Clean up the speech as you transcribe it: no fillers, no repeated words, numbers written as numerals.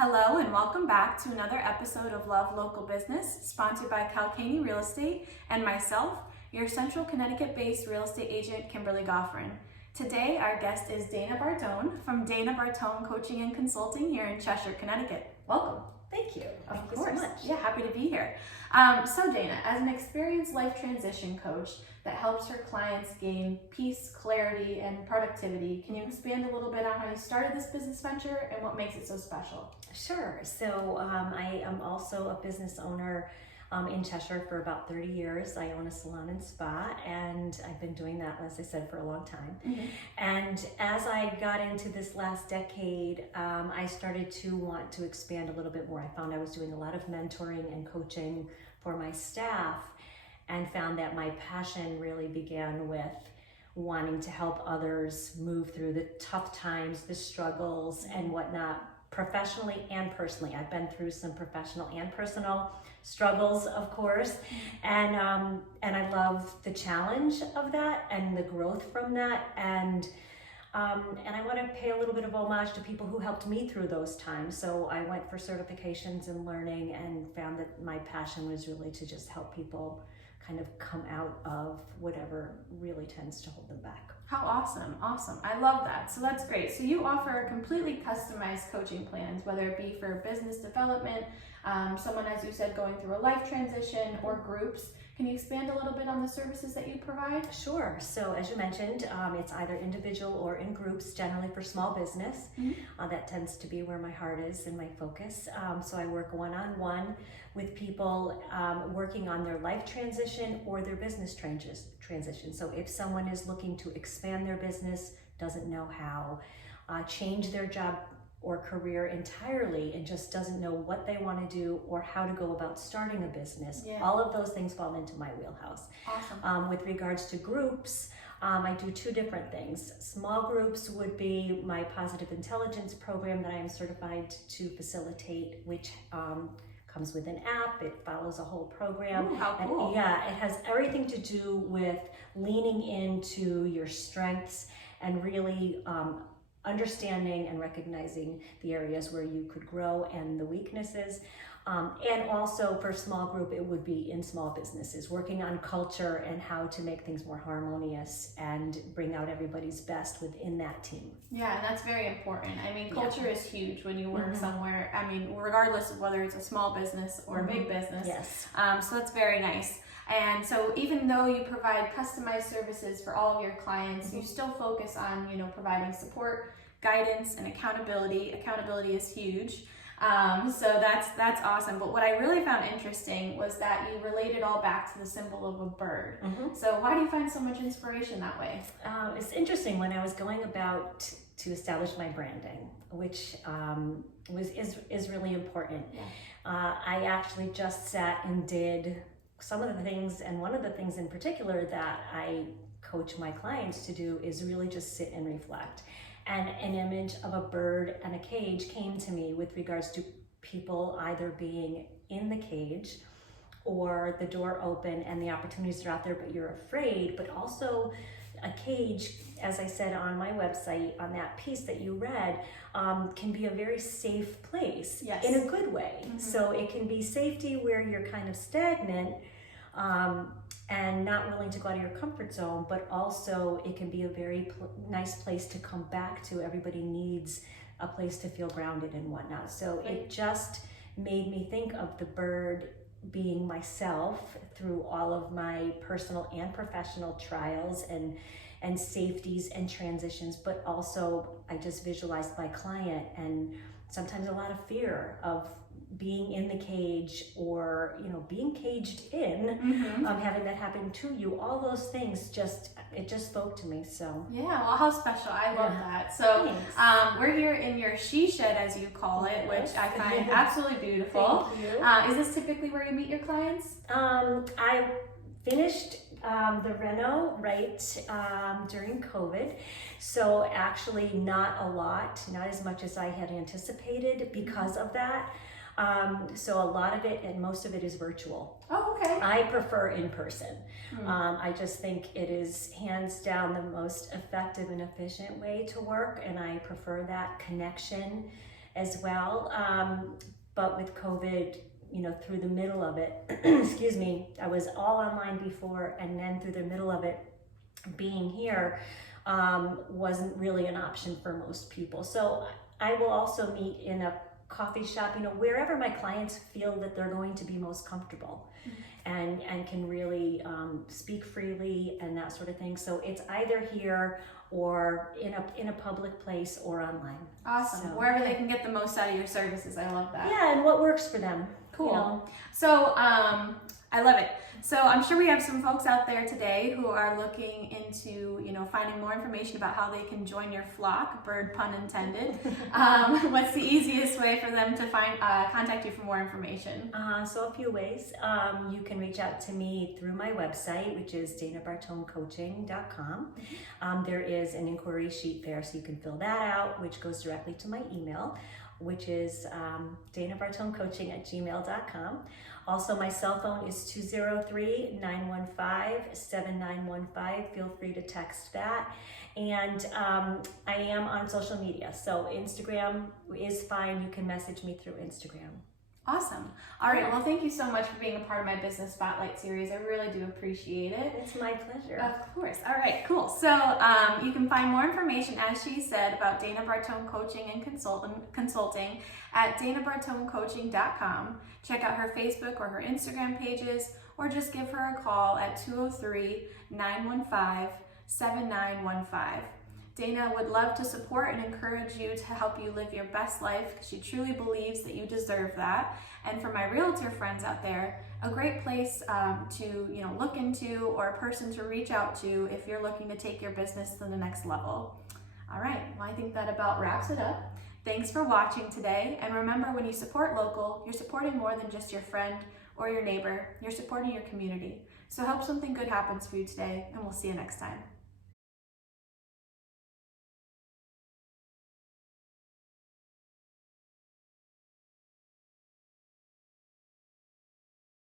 Hello and welcome back to another episode of Love Local Business, sponsored by Calcaney Real Estate and myself, your Central Connecticut-based real estate agent, Kimberly Goffrin. Today, our guest is Dana Bartone from Dana Bartone Coaching and Consulting here in Cheshire, Connecticut. Welcome. Thank you. Of Thank course. you so much. Yeah, happy to be here. So Dana, as an experienced life transition coach that helps her clients gain peace, clarity, and productivity, can you expand a little bit on how you started this business venture and what makes it so special? Sure. So I am also a business owner in Cheshire for about 30 years. I own a salon and spa, and I've been doing that, as I said, for a long time. Mm-hmm. And as I got into this last decade, I started to want to expand a little bit more. I found I was doing a lot of mentoring and coaching for my staff, and found that my passion really began with wanting to help others move through the tough times, the struggles, and whatnot, professionally and personally. I've been through some professional and personal struggles, of course, and I love the challenge of that and the growth from that, and I want to pay a little bit of homage to people who helped me through those times. So I went for certifications and learning, and found that my passion was really to just help people kind of come out of whatever really tends to hold them back. How awesome. Awesome. I love that. So that's great. So you offer completely customized coaching plans, whether it be for business development, someone, as you said, going through a life transition, or groups. Can you expand a little bit on the services that you provide? Sure. So as you mentioned, it's either individual or in groups, generally for small business. Mm-hmm. That tends to be where my heart is and my focus. So I work one-on-one with people working on their life transition or their business transition. So if someone is looking to expand their business, doesn't know how, change their job or career entirely, and just doesn't know what they want to do or how to go about starting a business. Yeah. All of those things fall into my wheelhouse. Awesome. With regards to groups, I do two different things. Small groups would be my positive intelligence program that I am certified to facilitate, which comes with an app. It follows a whole program. Ooh, how cool. And, yeah, it has everything to do with leaning into your strengths and really understanding and recognizing the areas where you could grow and the weaknesses. And also for small group, it would be in small businesses, working on culture and how to make things more harmonious and bring out everybody's best within that team. Yeah, and that's very important. I mean, culture is huge when you work Mm-hmm. somewhere. I mean, regardless of whether it's a small business or a big business. Yes. So that's very nice. And so even though you provide customized services for all of your clients, you still focus on, providing support, guidance, and accountability. Accountability is huge. So that's awesome. But what I really found interesting was that you related all back to the symbol of a bird. Mm-hmm. So why do you find so much inspiration that way? It's interesting. When I was going about to establish my branding, which is really important, Yeah. I actually just sat and did some of the things, and one of the things in particular that I coach my clients to do is really just sit and reflect. And an image of a bird and a cage came to me with regards to people either being in the cage or the door open and the opportunities are out there, but you're afraid. But also a cage, as I said on my website, on that piece that you read, can be a very safe place. Yes. In a good way. Mm-hmm. So it can be safety where you're kind of stagnant, and not willing to go out of your comfort zone, but also it can be a very nice place to come back to. Everybody needs a place to feel grounded and whatnot. So it just made me think of the bird being myself through all of my personal and professional trials and safeties and transitions, but also I just visualized my client and sometimes a lot of fear of being in the cage or being caged in, having that happen to you. All those things it just spoke to me. So yeah, well, how special. I love that. So we're here in your she shed, as you call it, which I find absolutely beautiful. Thank you. Is this typically where you meet your clients? I finished the reno during COVID, so actually not as much as I had anticipated because of that. So a lot of it and most of it is virtual. Oh, okay. I prefer in person. I just think it is hands down the most effective and efficient way to work, and I prefer that connection as well. But with COVID, through the middle of it, excuse me, I was all online before, and then through the middle of it, being here wasn't really an option for most people. So I will also meet in a coffee shop, wherever my clients feel that they're going to be most comfortable and can really speak freely and that sort of thing. So it's either here or in a public place or online. Awesome. So, wherever they can get the most out of your services. I love that. Yeah, and what works for them. Cool. So I love it. So I'm sure we have some folks out there today who are looking into, finding more information about how they can join your flock, bird pun intended. What's the easiest way for them to contact you for more information? So a few ways. You can reach out to me through my website, which is danabartonecoaching.com. There is an inquiry sheet there, so you can fill that out, which goes directly to my email, which is danabartonecoaching@gmail.com. Also, my cell phone is 203-915-7915. Feel free to text that. And I am on social media, so Instagram is fine. You can message me through Instagram. Awesome. All right. Well, thank you so much for being a part of my Business Spotlight series. I really do appreciate it. It's my pleasure. Of course. All right, cool. So you can find more information, as she said, about Dana Bartone Coaching and Consulting at danabartonecoaching.com. Check out her Facebook or her Instagram pages, or just give her a call at 203-915-7915. Dana would love to support and encourage you to help you live your best life, because she truly believes that you deserve that. And for my realtor friends out there, a great place to look into, or a person to reach out to if you're looking to take your business to the next level. All right, well, I think that about wraps it up. Thanks for watching today. And remember, when you support local, you're supporting more than just your friend or your neighbor. You're supporting your community. So hope something good happens for you today, and we'll see you next time.